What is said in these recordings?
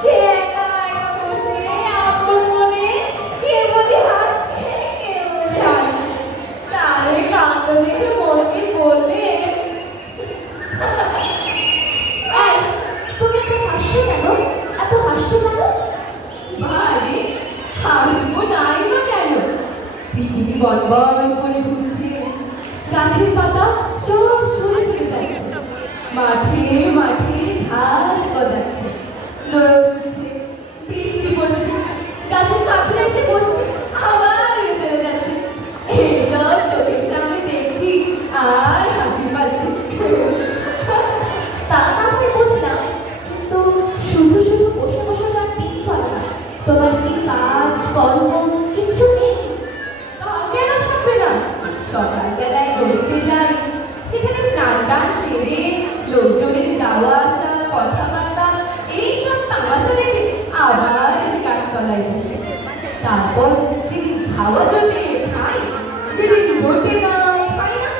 সে একা একা বসে আপন মনে কেবলই হাসছে কেবলই হাসছে। তারে কাণ্ড দেখে মন্ত্রী বললেন, এই, তুমি এত হাসছো কেন? এত হাসছো কেন? ভারে হাসবো নাই বা কেন? পৃথিবী বনবন করে ঘুরছে, গাছের পাতা সব সরে সরে যাচ্ছে, মাঠে মাঠে ঘাস গজাচ্ছে, রোদ উঠছে, বৃষ্টি পড়ছে, গাছের পাখিরা এসে বসছে, আবার উড়ে চলে যাচ্ছে। এইসব চোখের সামনে দেখছি আর হাসি পাচ্ছে। তা না হয় বুঝলাম, কিন্তু শুধু শুধু বসে বসে তো আর দিন চলে না। তোমার কি কাজ কর্ম কিচ্ছু নেই? তা কেন থাকবে না? সকালবেলায় নদীতে যাই, সেখানে স্নান টান সেরে লোকজনের যাওয়া আসা কথাবার্তা এইসব তামাশা দেখে আবার এসে গাছতলায় বসে। তারপর যেদিন খাওয়া জোটে খাই, যেদিন জোটে না খাই না।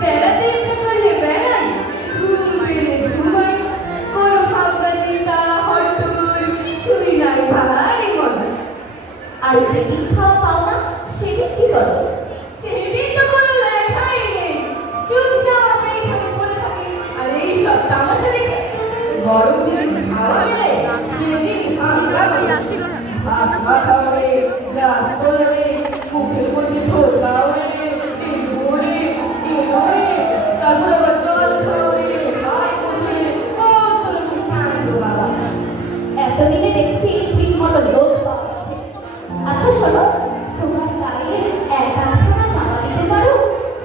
বেড়াতে ইচ্ছে করলে বেড়াই, ঘুম পেলে ঘুমাই, কোনো ভাবনা চিন্তা হট্টগোল কিছুই নাই, ভারী মজা। আর যেদিন খাওয়া পাও না সেদিন কি করো? সেদিন তো কোনো লেখাই নেই, চুপচাপ এখানে পড়ে থাকি আর এইসব তামাশা দেখে। বরং যেদিন খাওয়া মেলে সেদিনই হাঙ্গা বসে। ভাত মাখাও রে, গ্লাস তোলো রে, মুখের মধ্যে ঢোকাও রে, চিনবো রে, কেনো রে, তারপর আবার জল খাও রে, হাত মুছো রে, কত রকম কাণ্ড বাবা। এতদিনে দেখছি ঠিক মতো লোক পাওয়া গেছে। আচ্ছা শোনো, তোমার গায়ে এক আধখানা জামা দিতে পারো?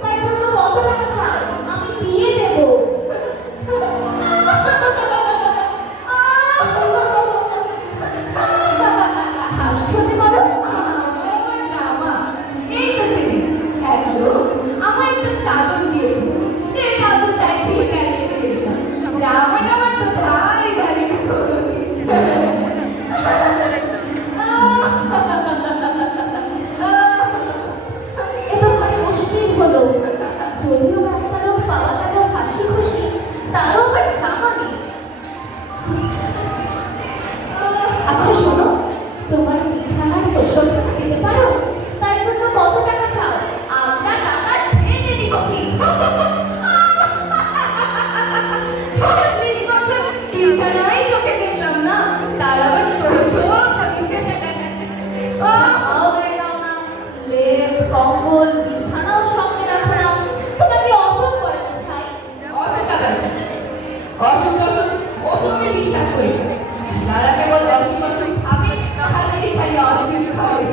তার জন্য কত টাকা চাও? আমি দিয়ে দেবো। হাসছো যে বলো? আমার আবার জামা, এই তো সেদিন এক লোক আমার একটা চাদর দিয়েছে, সেটা তো চাইতে প্যান্টে দিয়ে দিলাম। জামাটা আমার তো ভারী ভারী এটা মানে মুশকিল হলো। যদিও একটা লোক পাওয়া গেল হাসি খুশি, তারও আবার জামা নেই। আচ্ছা শোনো, তোমার বিছানার তোষকখানা দিতে পারো? তার জন্য কত টাকা চাও? আমরা টাকা ঢেলে দিচ্ছি। 40 বছর বিছানায় চোখে দেখলাম না, তার আবার তোষক। জামাও গায়ে দাও না, লেপ কম্বল বিছানাও সঙ্গে রাখো না। তোমার কি অসুখ করে না ছাই? অসুখ আবার কি? অসুখ অসুখ ওসবে বিশ্বাস করি না। যারা কেবল অসুখ অসুখ ভাবে, খালি খালি অসুখ হয়।